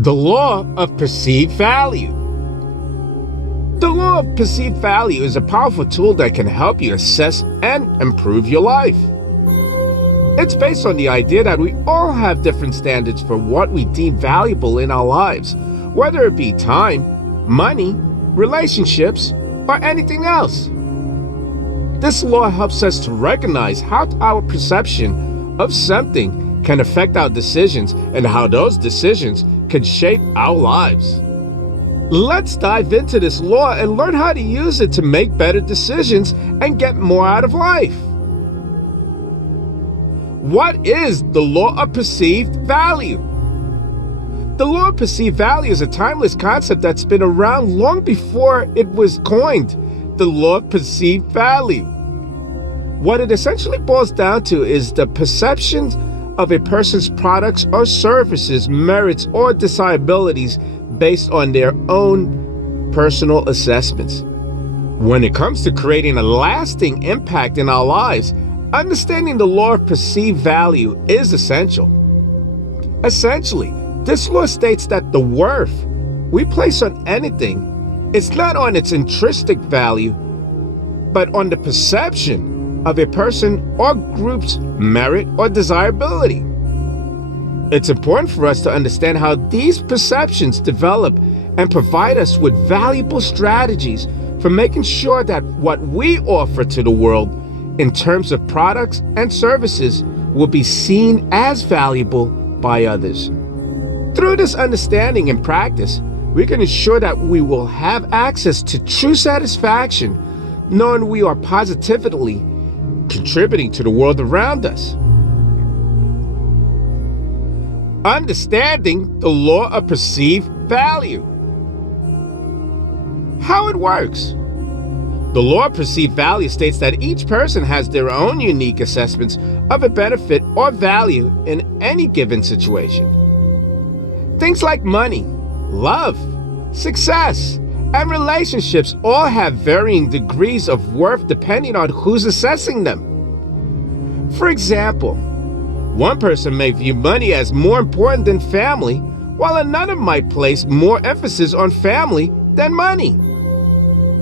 The law of perceived value. The law of perceived value is a powerful tool that can help you assess and improve your life. It's based on the idea that we all have different standards for what we deem valuable in our lives, whether it be time, money, relationships, or anything else. This law helps us to recognize how our perception of something can affect our decisions and how those decisions can shape our lives. Let's dive into this law and learn how to use it to make better decisions and get more out of life. What is the law of perceived value? The law of perceived value is a timeless concept that's been around long before it was coined, the law of perceived value. What it essentially boils down to is the perceptions of a person's products or services, merits, or desirabilities based on their own personal assessments. When it comes to creating a lasting impact in our lives, understanding the law of perceived value is essential. Essentially, this law states that the worth we place on anything is not on its intrinsic value, but on the perception of a person or group's merit or desirability. It's important for us to understand how these perceptions develop and provide us with valuable strategies for making sure that what we offer to the world in terms of products and services will be seen as valuable by others. Through this understanding and practice, we can ensure that we will have access to true satisfaction, knowing we are positively contributing to the world around us. Understanding the law of perceived value. How it works. The law of perceived value states that each person has their own unique assessments of a benefit or value in any given situation. Things like money, love, success, and relationships all have varying degrees of worth depending on who's assessing them. For example, one person may view money as more important than family, while another might place more emphasis on family than money.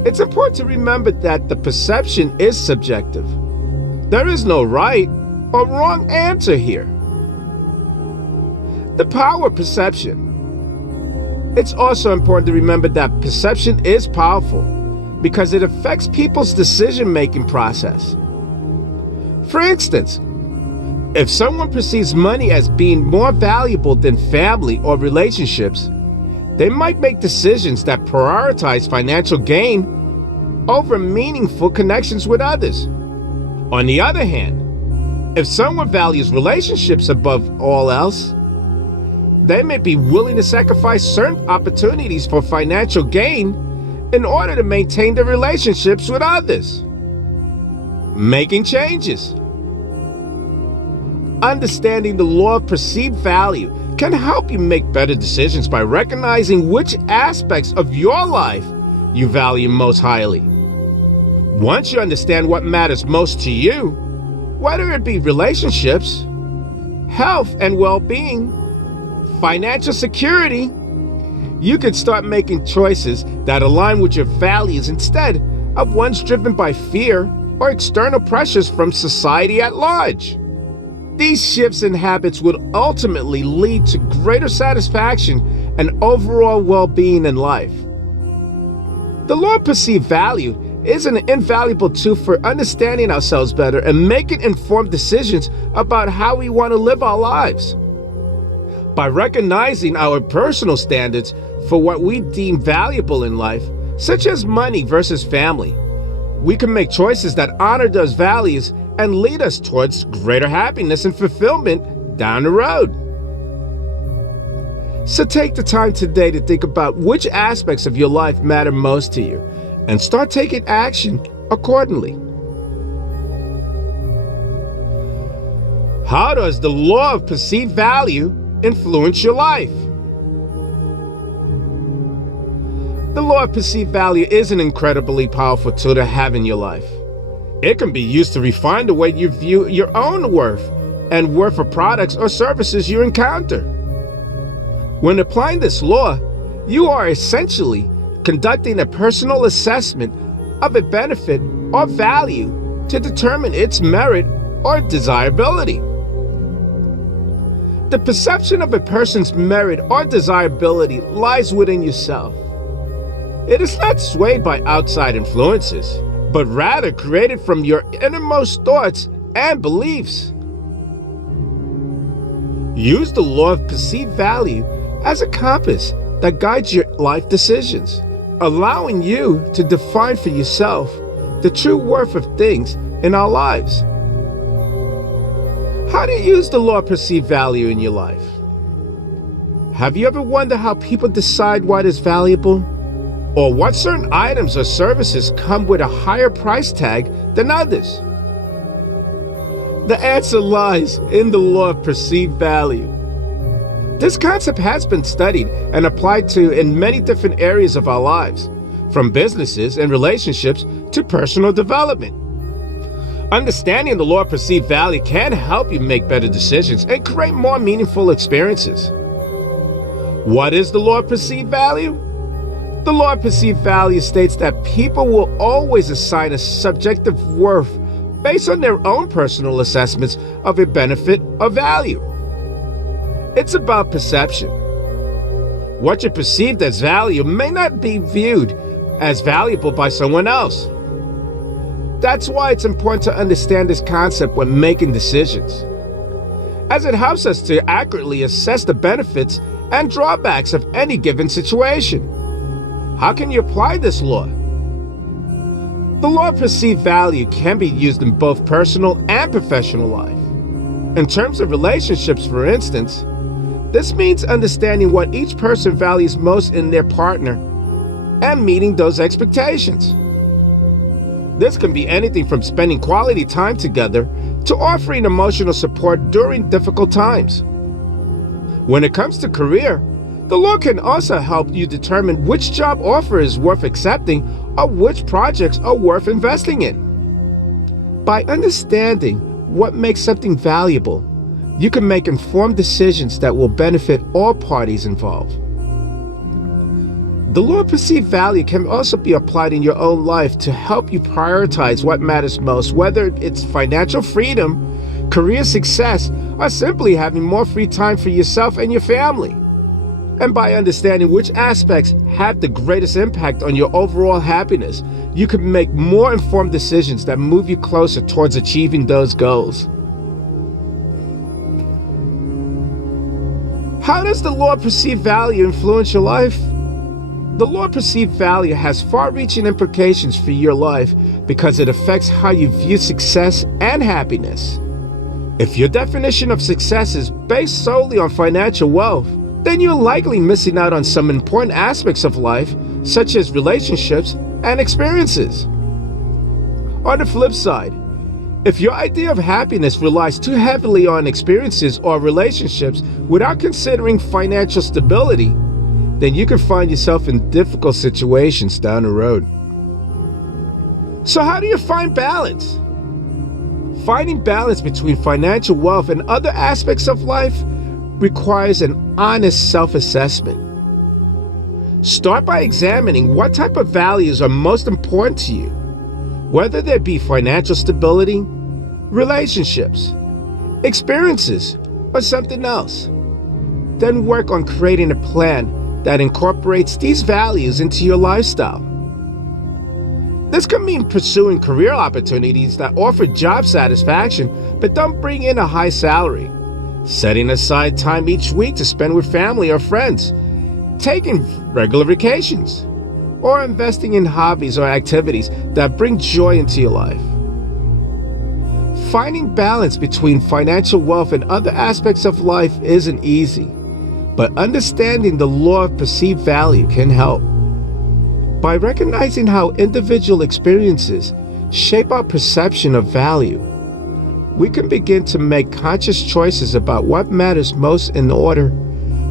It's important to remember that the perception is subjective. There is no right or wrong answer here. The power of perception. It's also important to remember that perception is powerful because it affects people's decision-making process. For instance, if someone perceives money as being more valuable than family or relationships, they might make decisions that prioritize financial gain over meaningful connections with others. On the other hand, if someone values relationships above all else, they may be willing to sacrifice certain opportunities for financial gain in order to maintain their relationships with others. Making changes. Understanding the law of perceived value can help you make better decisions by recognizing which aspects of your life you value most highly. Once you understand what matters most to you, whether it be relationships, health and well-being, financial security, you can start making choices that align with your values instead of ones driven by fear or external pressures from society at large. These shifts in habits would ultimately lead to greater satisfaction and overall well-being in life. The law of perceived value is an invaluable tool for understanding ourselves better and making informed decisions about how we want to live our lives. By recognizing our personal standards for what we deem valuable in life, such as money versus family, we can make choices that honor those values and lead us towards greater happiness and fulfillment down the road. So take the time today to think about which aspects of your life matter most to you and start taking action accordingly. How does the law of perceived value influence your life? The law of perceived value is an incredibly powerful tool to have in your life. It can be used to refine the way you view your own worth and worth of products or services you encounter. When applying this law, you are essentially conducting a personal assessment of a benefit or value to determine its merit or desirability. The perception of a person's merit or desirability lies within yourself. It is not swayed by outside influences, but rather created from your innermost thoughts and beliefs. Use the law of perceived value as a compass that guides your life decisions, allowing you to define for yourself the true worth of things in our lives. How do you use the law of perceived value in your life? Have you ever wondered how people decide what is valuable? Or what certain items or services come with a higher price tag than others? The answer lies in the law of perceived value. This concept has been studied and applied to in many different areas of our lives, from businesses and relationships to personal development. Understanding the law of perceived value can help you make better decisions and create more meaningful experiences. What is the law of perceived value? The law of perceived value states that people will always assign a subjective worth based on their own personal assessments of a benefit or value. It's about perception. What you perceived as value may not be viewed as valuable by someone else. That's why it's important to understand this concept when making decisions, as it helps us to accurately assess the benefits and drawbacks of any given situation. How can you apply this law? The law of perceived value can be used in both personal and professional life. In terms of relationships, for instance, this means understanding what each person values most in their partner and meeting those expectations. This can be anything from spending quality time together to offering emotional support during difficult times. When it comes to career, the law can also help you determine which job offer is worth accepting or which projects are worth investing in. By understanding what makes something valuable, you can make informed decisions that will benefit all parties involved. The law of perceived value can also be applied in your own life to help you prioritize what matters most, whether it's financial freedom, career success, or simply having more free time for yourself and your family. And by understanding which aspects have the greatest impact on your overall happiness, you can make more informed decisions that move you closer towards achieving those goals. How does the law of perceived value influence your life? The law of perceived value has far-reaching implications for your life because it affects how you view success and happiness. If your definition of success is based solely on financial wealth, then you're likely missing out on some important aspects of life, such as relationships and experiences. On the flip side, if your idea of happiness relies too heavily on experiences or relationships without considering financial stability, then you can find yourself in difficult situations down the road. So how do you find balance? Finding balance between financial wealth and other aspects of life requires an honest self-assessment. Start by examining what type of values are most important to you, whether there be financial stability, relationships, experiences, or something else. Then work on creating a plan that incorporates these values into your lifestyle. This can mean pursuing career opportunities that offer job satisfaction but don't bring in a high salary, setting aside time each week to spend with family or friends, taking regular vacations, or investing in hobbies or activities that bring joy into your life. Finding balance between financial wealth and other aspects of life isn't easy, but understanding the law of perceived value can help. By recognizing how individual experiences shape our perception of value, we can begin to make conscious choices about what matters most in order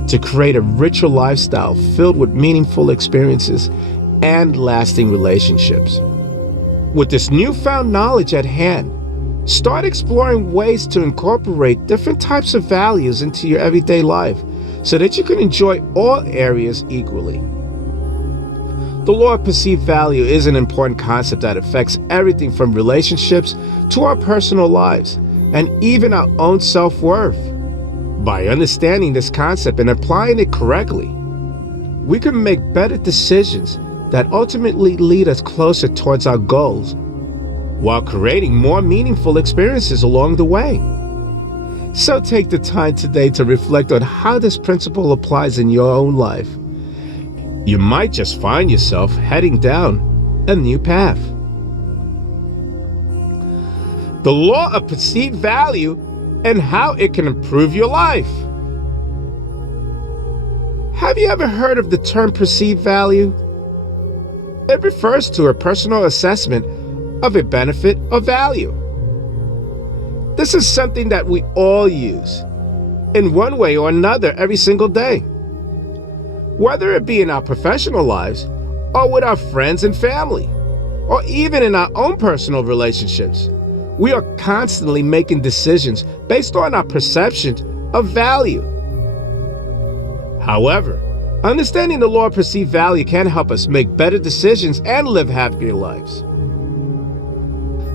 to create a richer lifestyle filled with meaningful experiences and lasting relationships. With this newfound knowledge at hand, start exploring ways to incorporate different types of values into your everyday life so that you can enjoy all areas equally. The law of perceived value is an important concept that affects everything from relationships to our personal lives and even our own self-worth. By understanding this concept and applying it correctly, we can make better decisions that ultimately lead us closer towards our goals while creating more meaningful experiences along the way. So take the time today to reflect on how this principle applies in your own life. You might just find yourself heading down a new path. The law of perceived value and how it can improve your life. Have you ever heard of the term perceived value? It refers to a personal assessment of a benefit or value. This is something that we all use in one way or another every single day. Whether it be in our professional lives or with our friends and family, or even in our own personal relationships, we are constantly making decisions based on our perception of value. However, understanding the law of perceived value can help us make better decisions and live happier lives.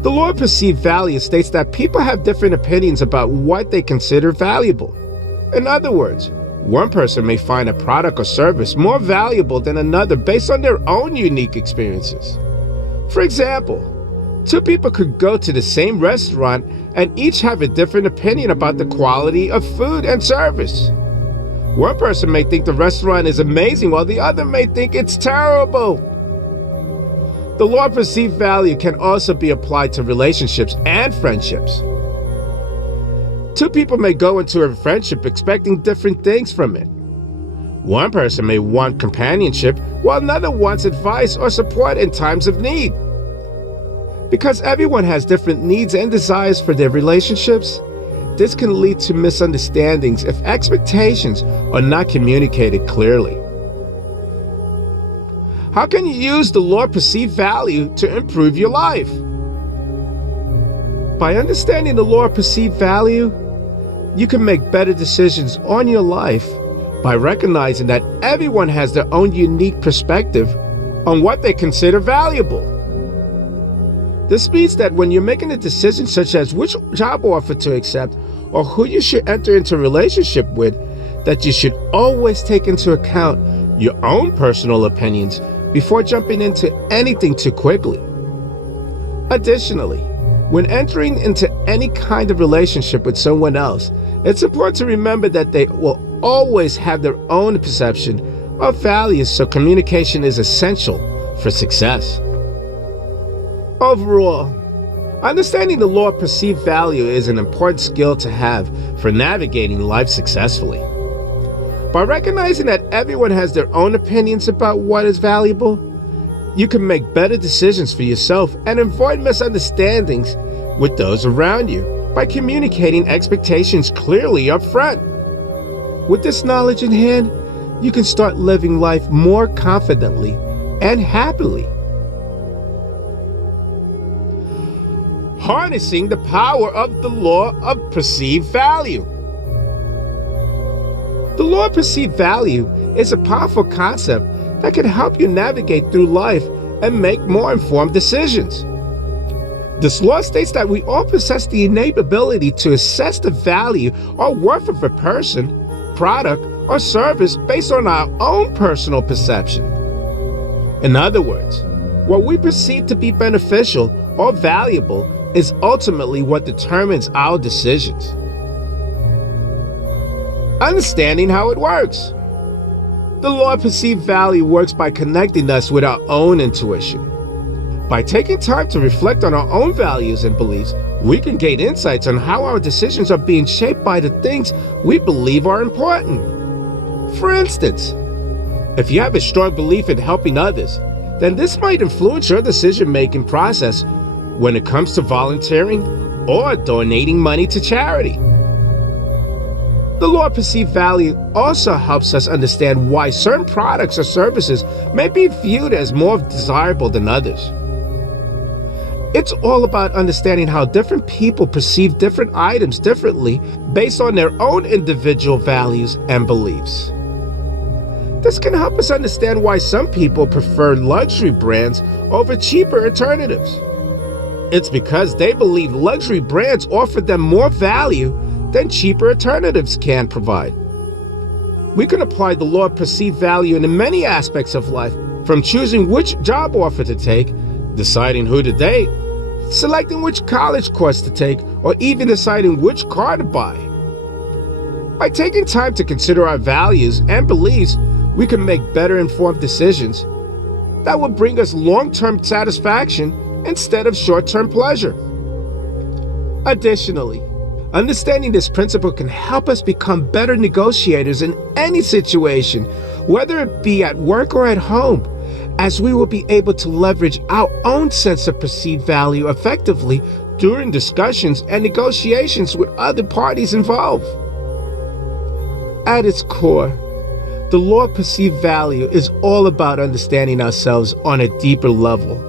The law of perceived value states that people have different opinions about what they consider valuable. In other words, one person may find a product or service more valuable than another based on their own unique experiences. For example, two people could go to the same restaurant and each have a different opinion about the quality of food and service. One person may think the restaurant is amazing while the other may think it's terrible. The law of perceived value can also be applied to relationships and friendships. Two people may go into a friendship expecting different things from it. One person may want companionship while another wants advice or support in times of need. Because everyone has different needs and desires for their relationships, this can lead to misunderstandings if expectations are not communicated clearly. How can you use the law of perceived value to improve your life? By understanding the law of perceived value, you can make better decisions on your life by recognizing that everyone has their own unique perspective on what they consider valuable. This means that when you're making a decision such as which job offer to accept or who you should enter into a relationship with, that you should always take into account your own personal opinions before jumping into anything too quickly. Additionally, when entering into any kind of relationship with someone else, it's important to remember that they will always have their own perception of values, so communication is essential for success. Overall, understanding the law of perceived value is an important skill to have for navigating life successfully. By recognizing that everyone has their own opinions about what is valuable, you can make better decisions for yourself and avoid misunderstandings with those around you by communicating expectations clearly up front. With this knowledge in hand, you can start living life more confidently and happily. Harnessing the power of the law of perceived value. The law of perceived value is a powerful concept that can help you navigate through life and make more informed decisions. This law states that we all possess the innate ability to assess the value or worth of a person, product, or service based on our own personal perception. In other words, what we perceive to be beneficial or valuable is ultimately what determines our decisions. Understanding how it works. The law of perceived value works by connecting us with our own intuition. By taking time to reflect on our own values and beliefs, we can gain insights on how our decisions are being shaped by the things we believe are important. For instance, if you have a strong belief in helping others, then this might influence your decision-making process when it comes to volunteering or donating money to charity. The law of perceived value also helps us understand why certain products or services may be viewed as more desirable than others. It's all about understanding how different people perceive different items differently based on their own individual values and beliefs. This can help us understand why some people prefer luxury brands over cheaper alternatives. It's because they believe luxury brands offer them more value than cheaper alternatives can provide. We can apply the law of perceived value in many aspects of life, from choosing which job offer to take, deciding who to date, selecting which college course to take, or even deciding which car to buy. By taking time to consider our values and beliefs, we can make better informed decisions that will bring us long-term satisfaction instead of short-term pleasure. Additionally, understanding this principle can help us become better negotiators in any situation, whether it be at work or at home, as we will be able to leverage our own sense of perceived value effectively during discussions and negotiations with other parties involved. At its core, the law of perceived value is all about understanding ourselves on a deeper level,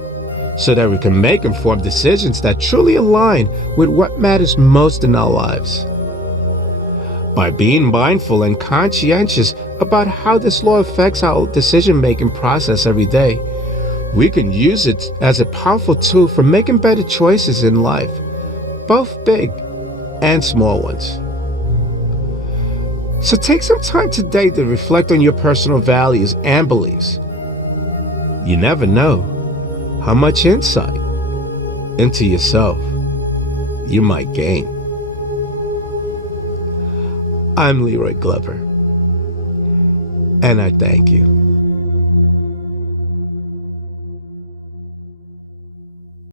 so that we can make informed decisions that truly align with what matters most in our lives. By being mindful and conscientious about how this law affects our decision-making process every day, we can use it as a powerful tool for making better choices in life, both big and small ones. So take some time today to reflect on your personal values and beliefs. You never know how much insight into yourself you might gain. I'm Leroy Glover, and I thank you.